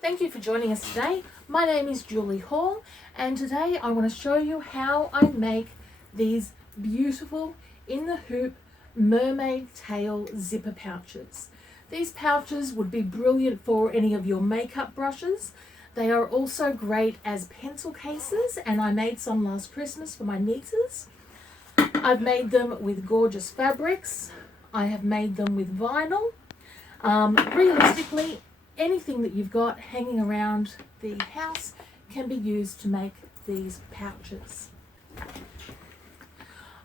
Thank you for joining us today. My name is Julie Hall, and today I want to show you how I make these beautiful in the hoop mermaid tail zipper pouches. These pouches would be brilliant for any of your makeup brushes. They are also great as pencil cases, and I made some last Christmas for my nieces. I've made them with gorgeous fabrics. I have made them with vinyl. Realistically, anything that you've got hanging around the house can be used to make these pouches.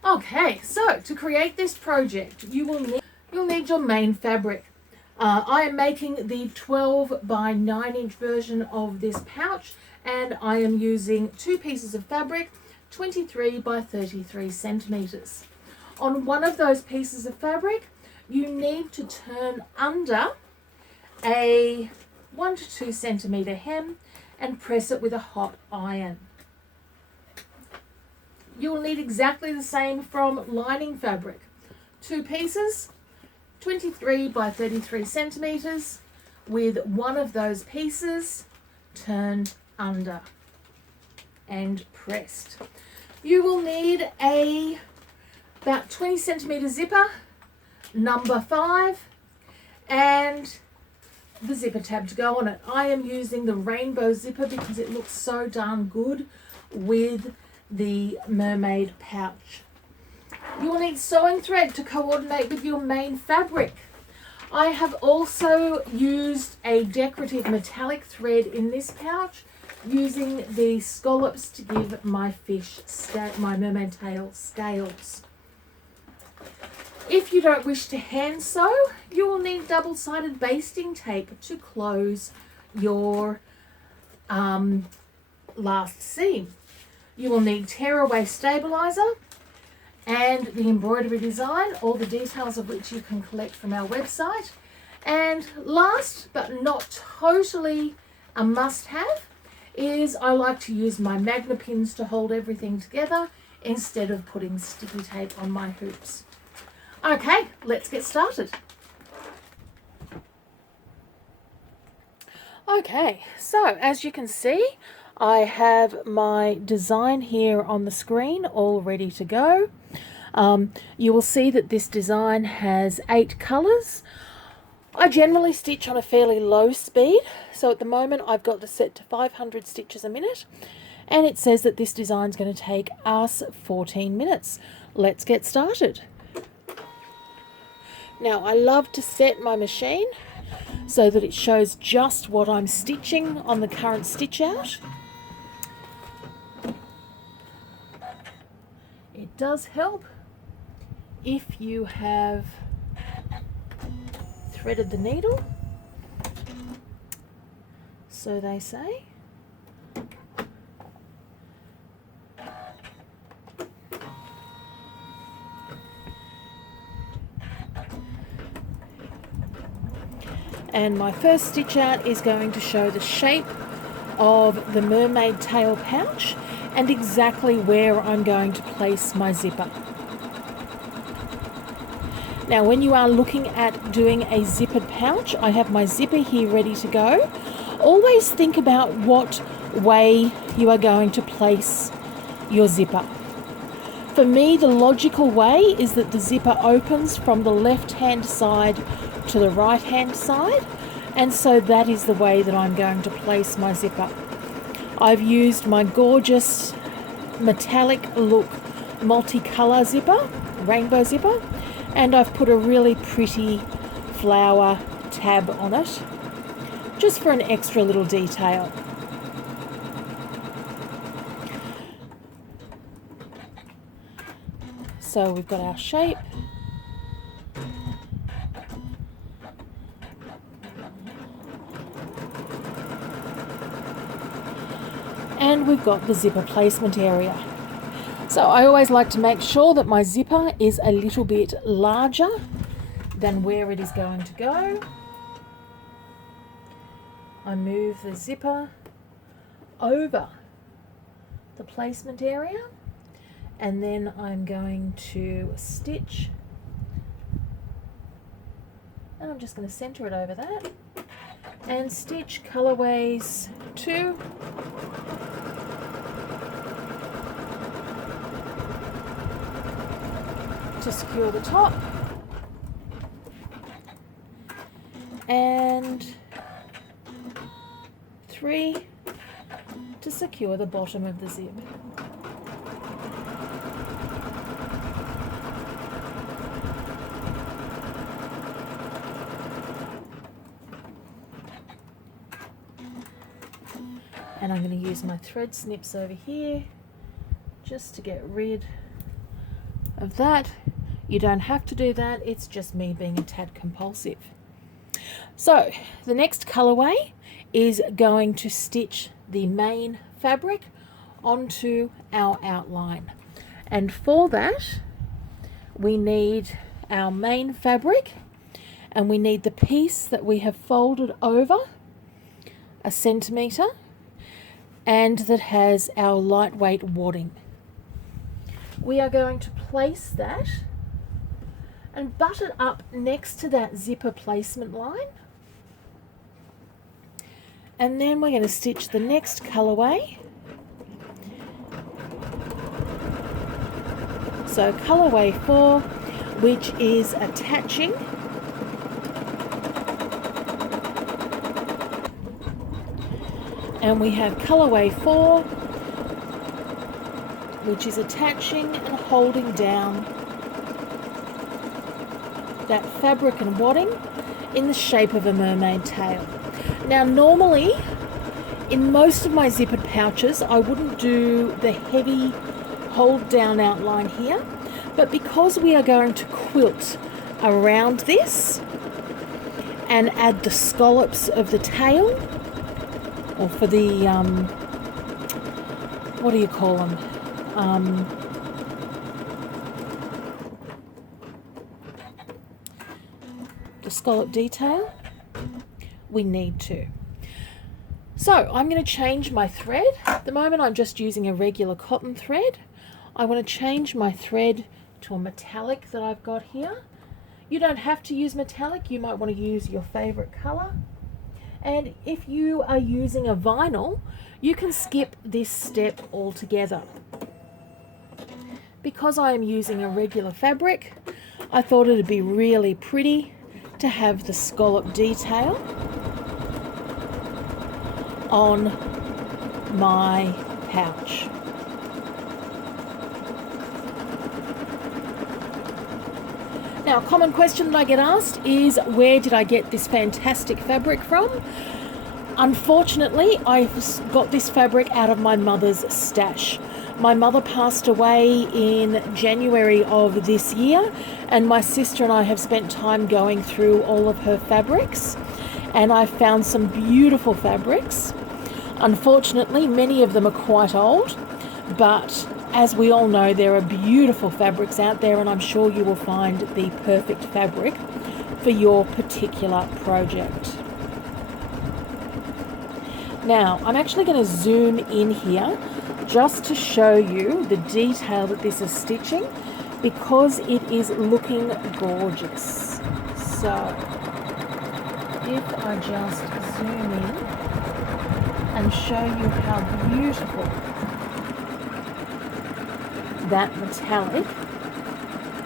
Okay, so to create this project, you'll need your main fabric. I am making the 12 by 9 inch version of this pouch, and I am using 2 pieces of fabric, 23 by 33 centimeters. On one of those pieces of fabric, you need to turn under a 1 to 2 centimeter hem and press it with a hot iron. You'll need exactly the same from lining fabric. 2 pieces, 23 by 33 centimeters, with one of those pieces turned under and pressed. You will need a about 20 centimeter zipper, number 5, and the zipper tab to go on it. I am using the rainbow zipper because it looks so darn good with the mermaid pouch. You will need sewing thread to coordinate with your main fabric. I have also used a decorative metallic thread in this pouch, using the scallops to give my my mermaid tail scales. If you don't wish to hand sew, you will need double-sided basting tape to close your last seam. You will need tearaway stabilizer and the embroidery design, all the details of which you can collect from our website. And last but not totally a must-have is I like to use my magna pins to hold everything together instead of putting sticky tape on my hoops. Okay, let's get started. Okay, so as you can see, I have my design here on the screen all ready to go. You will see that this design has 8 colours. I generally stitch on a fairly low speed, so at the moment I've got this set to 500 stitches a minute, and it says that this design is going to take us 14 minutes. Let's get started. Now, I love to set my machine so that it shows just what I'm stitching on the current stitch out. It does help if you have threaded the needle, so they say. And my first stitch out is going to show the shape of the mermaid tail pouch and exactly where I'm going to place my zipper. Now, when you are looking at doing a zippered pouch, I have my zipper here ready to go. Always think about what way you are going to place your zipper. For me, the logical way is that the zipper opens from the left-hand side to the right-hand side, and so that is the way that I'm going to place my zipper. I've used my gorgeous metallic look multicolour zipper, rainbow zipper, and I've put a really pretty flower tab on it just for an extra little detail. So we've got our shape. And we've got the zipper placement area. So I always like to make sure that my zipper is a little bit larger than where it is going to go. I move the zipper over the placement area, and then I'm going to stitch, and I'm just going to center it over that. and stitch colorways 2 to secure the top and 3 to secure the bottom of the zip. And I'm going to use my thread snips over here just to get rid of that. You don't have to do that, it's just me being a tad compulsive. So the next colorway is going to stitch the main fabric onto our outline. And for that, we need our main fabric and we need the piece that we have folded over 1 centimetre and that has our lightweight wadding. We are going to place that and butt it up next to that zipper placement line. And then we're going to stitch the next colorway. So colorway 4, which is attaching. And we have colorway 4, which is attaching and holding down that fabric and wadding in the shape of a mermaid tail. Now normally, in most of my zippered pouches, I wouldn't do the heavy hold down outline here, but because we are going to quilt around this and add the scallops of the tail, or for the, what do you call them? The scallop detail, we need to. So I'm going to change my thread. At the moment I'm just using a regular cotton thread. I want to change my thread to a metallic that I've got here. You don't have to use metallic, you might want to use your favorite color. And if you are using a vinyl, you can skip this step altogether. Because I am using a regular fabric, I thought it would be really pretty to have the scallop detail on my pouch. Now, a common question that I get asked is, where did I get this fantastic fabric from? Unfortunately, I've got this fabric out of my mother's stash. My mother passed away in January of this year, and my sister and I have spent time going through all of her fabrics, and I've found some beautiful fabrics. Unfortunately, many of them are quite old, but as we all know, there are beautiful fabrics out there, and I'm sure you will find the perfect fabric for your particular project. Now, I'm actually going to zoom in here just to show you the detail that this is stitching, because it is looking gorgeous. So, if I just zoom in and show you how beautiful that metallic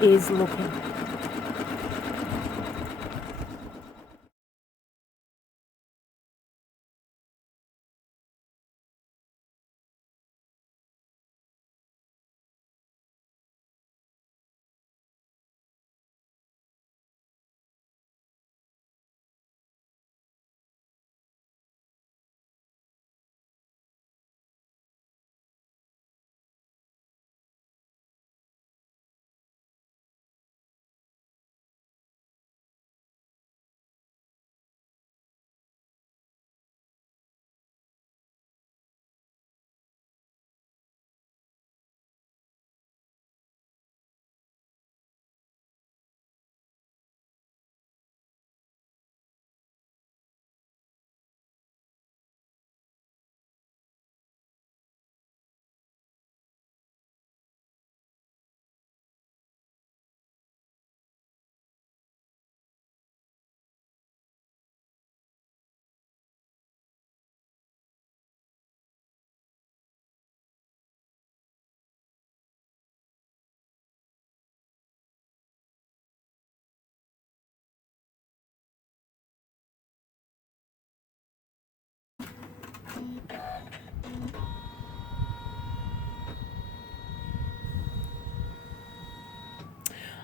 is looking.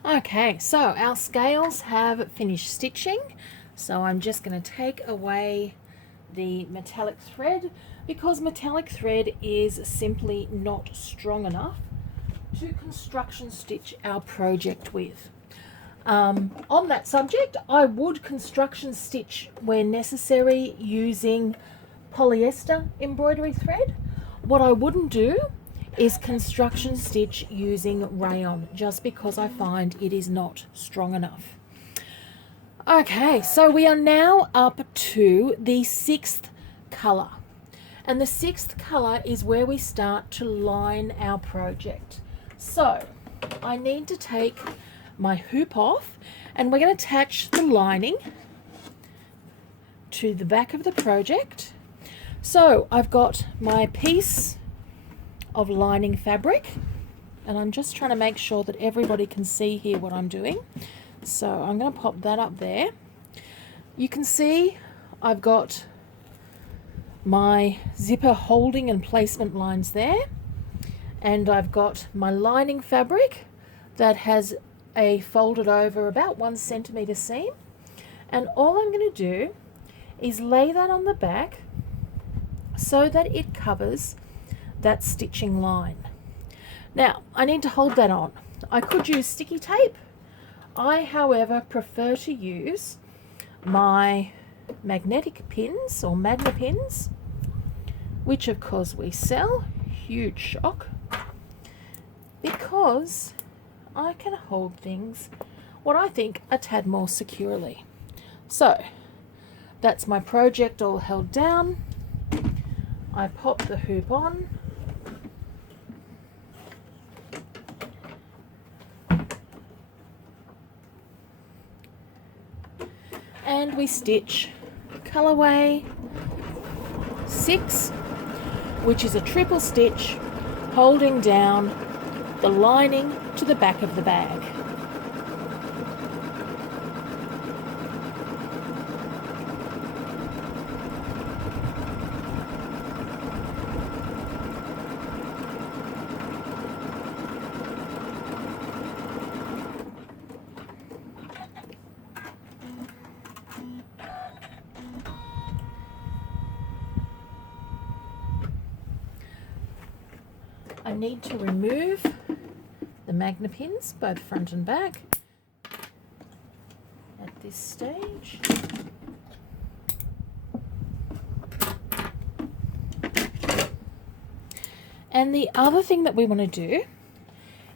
Okay, so our scales have finished stitching. So I'm just going to take away the metallic thread because metallic thread is simply not strong enough to construction stitch our project with. On that subject, I would construction stitch where necessary using polyester embroidery thread. What I wouldn't do is construction stitch using rayon, just because I find it is not strong enough. Okay, so we are now up to the 6th colour. And the 6th colour is where we start to line our project. So I need to take my hoop off, and we're going to attach the lining to the back of the project. So I've got my piece of lining fabric, and I'm just trying to make sure that everybody can see here what I'm doing. So I'm going to pop that up there. You can see I've got my zipper holding and placement lines there, and I've got my lining fabric that has a folded over about 1 centimetre seam, and all I'm going to do is lay that on the back so that it covers that stitching line. Now I need to hold that on. I could use sticky tape. I, however, prefer to use my magnetic pins or magna pins, which of course we sell. Huge shock, because I can hold things what I think a tad more securely. So that's my project all held down. I pop the hoop on, and we stitch colorway 6, which is a triple stitch holding down the lining to the back of the bag. I need to remove the magna pins, both front and back, at this stage. And the other thing that we want to do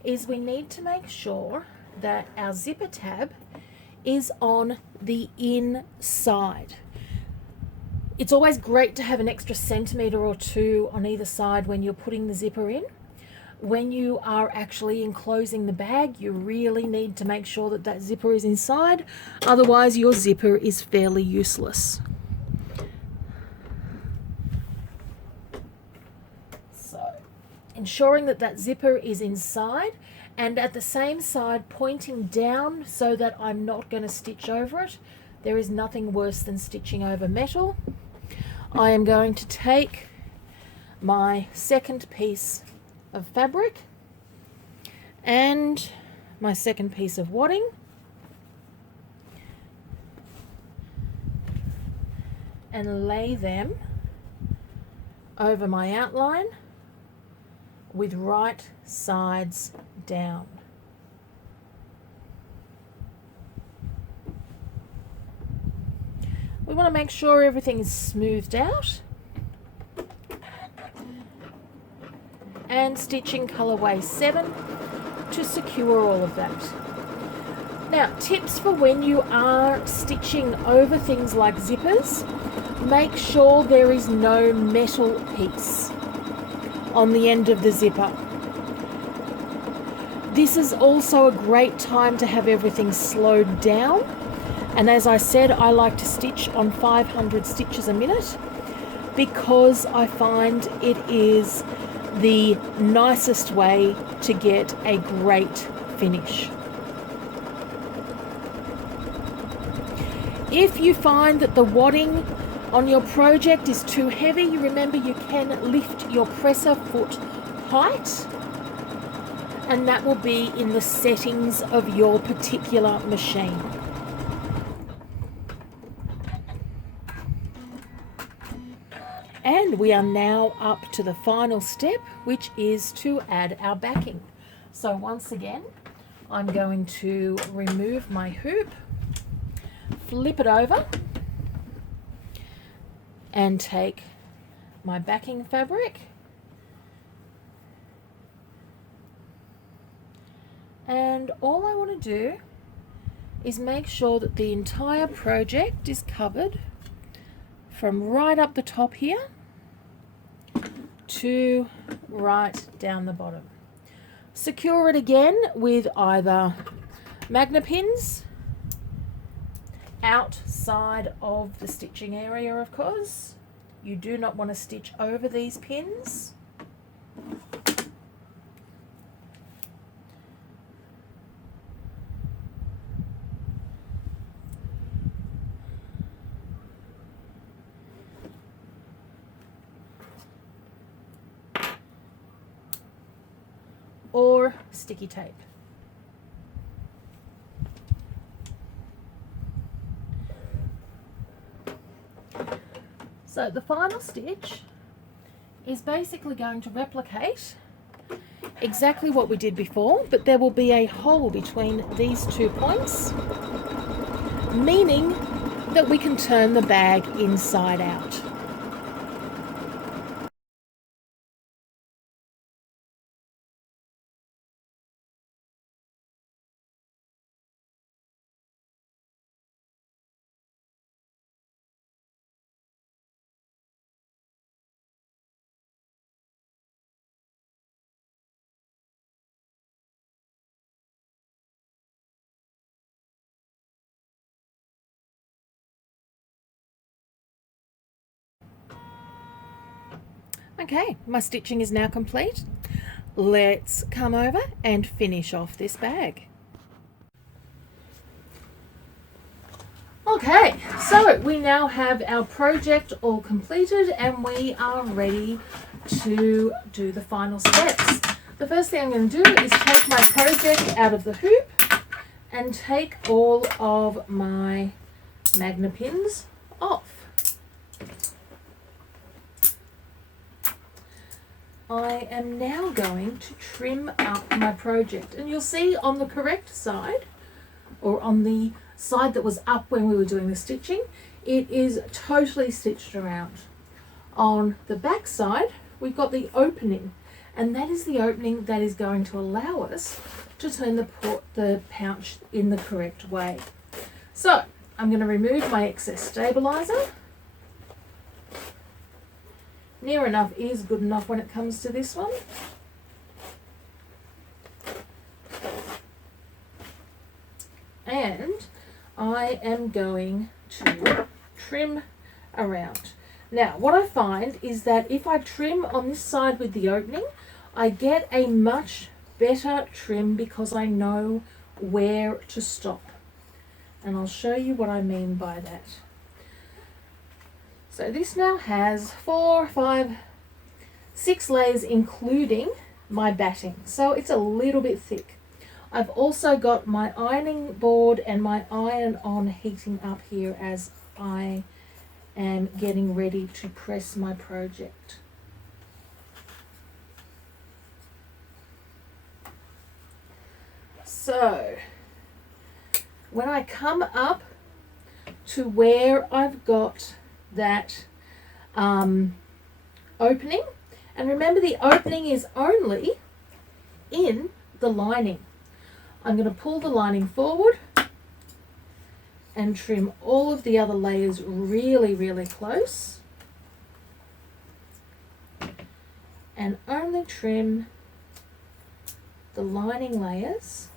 is we need to make sure that our zipper tab is on the inside. It's always great to have an extra centimetre or 2 on either side when you're putting the zipper in. When you are actually enclosing the bag, you really need to make sure that that zipper is inside, otherwise your zipper is fairly useless. So, ensuring that that zipper is inside and at the same side pointing down so that I'm not going to stitch over it. There is nothing worse than stitching over metal. I am going to take my second piece of fabric and my second piece of wadding, and lay them over my outline with right sides down. We want to make sure everything is smoothed out, and stitching colorway 7 to secure all of that. Now, tips for when you are stitching over things like zippers: make sure there is no metal piece on the end of the zipper. This is also a great time to have everything slowed down, and as I said, I like to stitch on 500 stitches a minute because I find it is the nicest way to get a great finish. If you find that the wadding on your project is too heavy, remember you can lift your presser foot height and that will be in the settings of your particular machine. And we are now up to the final step, which is to add our backing. So once again, I'm going to remove my hoop, flip it over, and take my backing fabric and all I want to do is make sure that the entire project is covered from right up the top here to right down the bottom. Secure it again with either magnet pins outside of the stitching area, of course. You do not want to stitch over these pins. Or sticky tape. So the final stitch is basically going to replicate exactly what we did before, but there will be a hole between these 2 points, meaning that we can turn the bag inside out. Okay, my stitching is now complete. Let's come over and finish off this bag. Okay, so we now have our project all completed and we are ready to do the final steps. The first thing I'm going to do is take my project out of the hoop and take all of my magnet pins off. I am now going to trim up my project, and you'll see on the correct side, or on the side that was up when we were doing the stitching, it is totally stitched around. On the back side, we've got the opening, and that is the opening that is going to allow us to turn the pouch in the correct way. So I'm going to remove my excess stabilizer. Near enough is good enough when it comes to this one. And I am going to trim around. Now, what I find is that if I trim on this side with the opening, I get a much better trim because I know where to stop. And I'll show you what I mean by that. So this now has 4, 5, 6 layers including my batting. So it's a little bit thick. I've also got my ironing board and my iron-on heating up here as I am getting ready to press my project. So when I come up to where I've got that opening, and remember the opening is only in the lining. I'm going to pull the lining forward and trim all of the other layers really, really close, and only trim the lining layers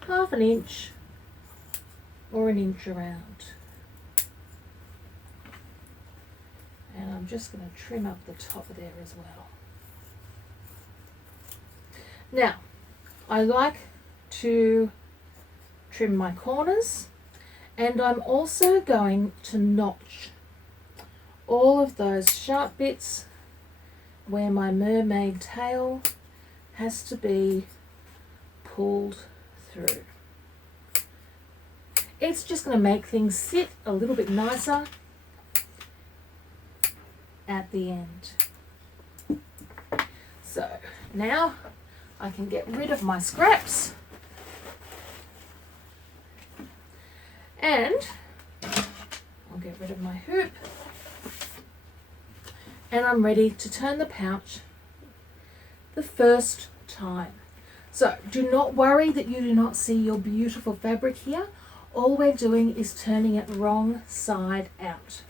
1/2 inch or 1 inch around. And I'm just going to trim up the top of there as well. Now, I like to trim my corners, and I'm also going to notch all of those sharp bits where my mermaid tail has to be pulled through. It's just going to make things sit a little bit nicer at the end. So now I can get rid of my scraps and I'll get rid of my hoop, and I'm ready to turn the pouch the first time. So do not worry that you do not see your beautiful fabric here. All we're doing is turning it wrong side out.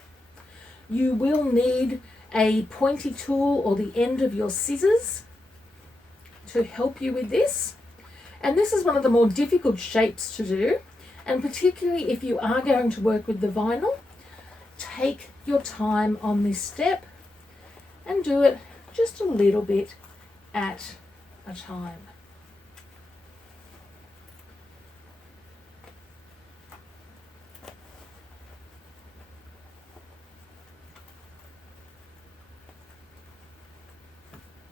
You will need a pointy tool or the end of your scissors to help you with this. And this is one of the more difficult shapes to do. And particularly if you are going to work with the vinyl, take your time on this step and do it just a little bit at a time.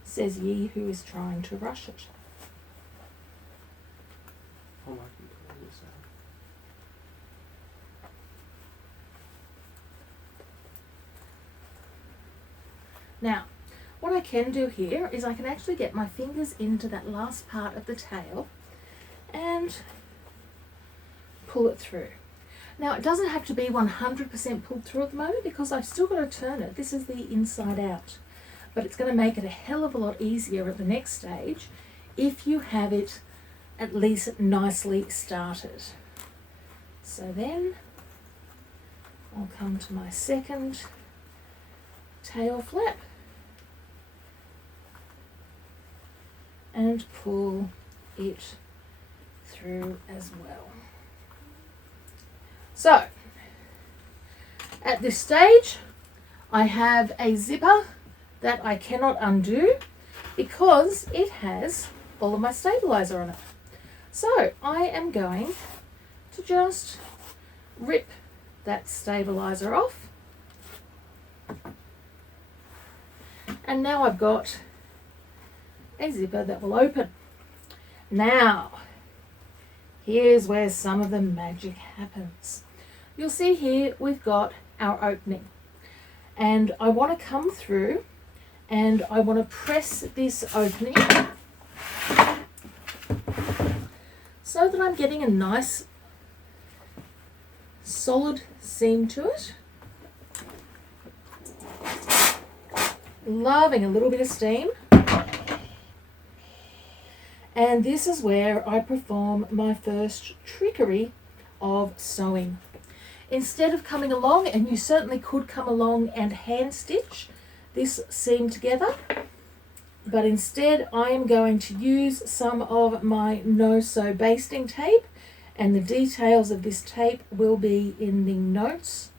Says ye who is trying to rush it. Oh, I can pull this out. Now, what I can do here is I can actually get my fingers into that last part of the tail and pull it through. Now, it doesn't have to be 100% pulled through at the moment because I've still got to turn it. This is the inside out. But it's going to make it a hell of a lot easier at the next stage if you have it at least nicely started. So then I'll come to my second tail flap and pull it through as well. So at this stage I have a zipper that I cannot undo because it has all of my stabilizer on it. So I am going to just rip that stabilizer off, and now I've got a zipper that will open. Now here's where some of the magic happens. You'll see here we've got our opening, and I want to come through and I want to press this opening so that I'm getting a nice solid seam to it. Loving a little bit of steam. And this is where I perform my first trickery of sewing. Instead of coming along, and you certainly could come along and hand stitch this seam together, but instead I am going to use some of my no-sew basting tape, and the details of this tape will be in the notes.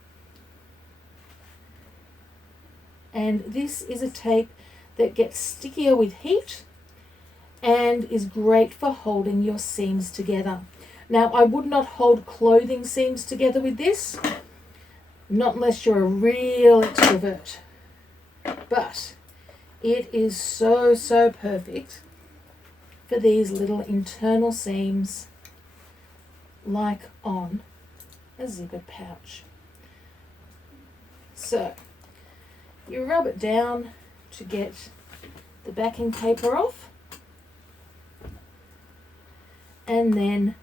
And this is a tape that gets stickier with heat and is great for holding your seams together. Now, I would not hold clothing seams together with this, not unless you're a real extrovert. But it is so, so perfect for these little internal seams, like on a zippered pouch. So you rub it down to get the backing paper off, and then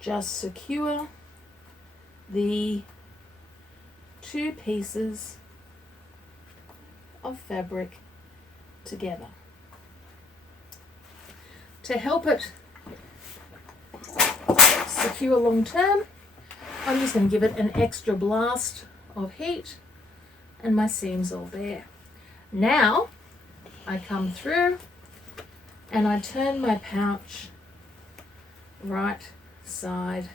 just secure the two pieces of fabric together. To help it secure long term, I'm just going to give it an extra blast of heat, and my seam's all there. Now I come through and I turn my pouch right side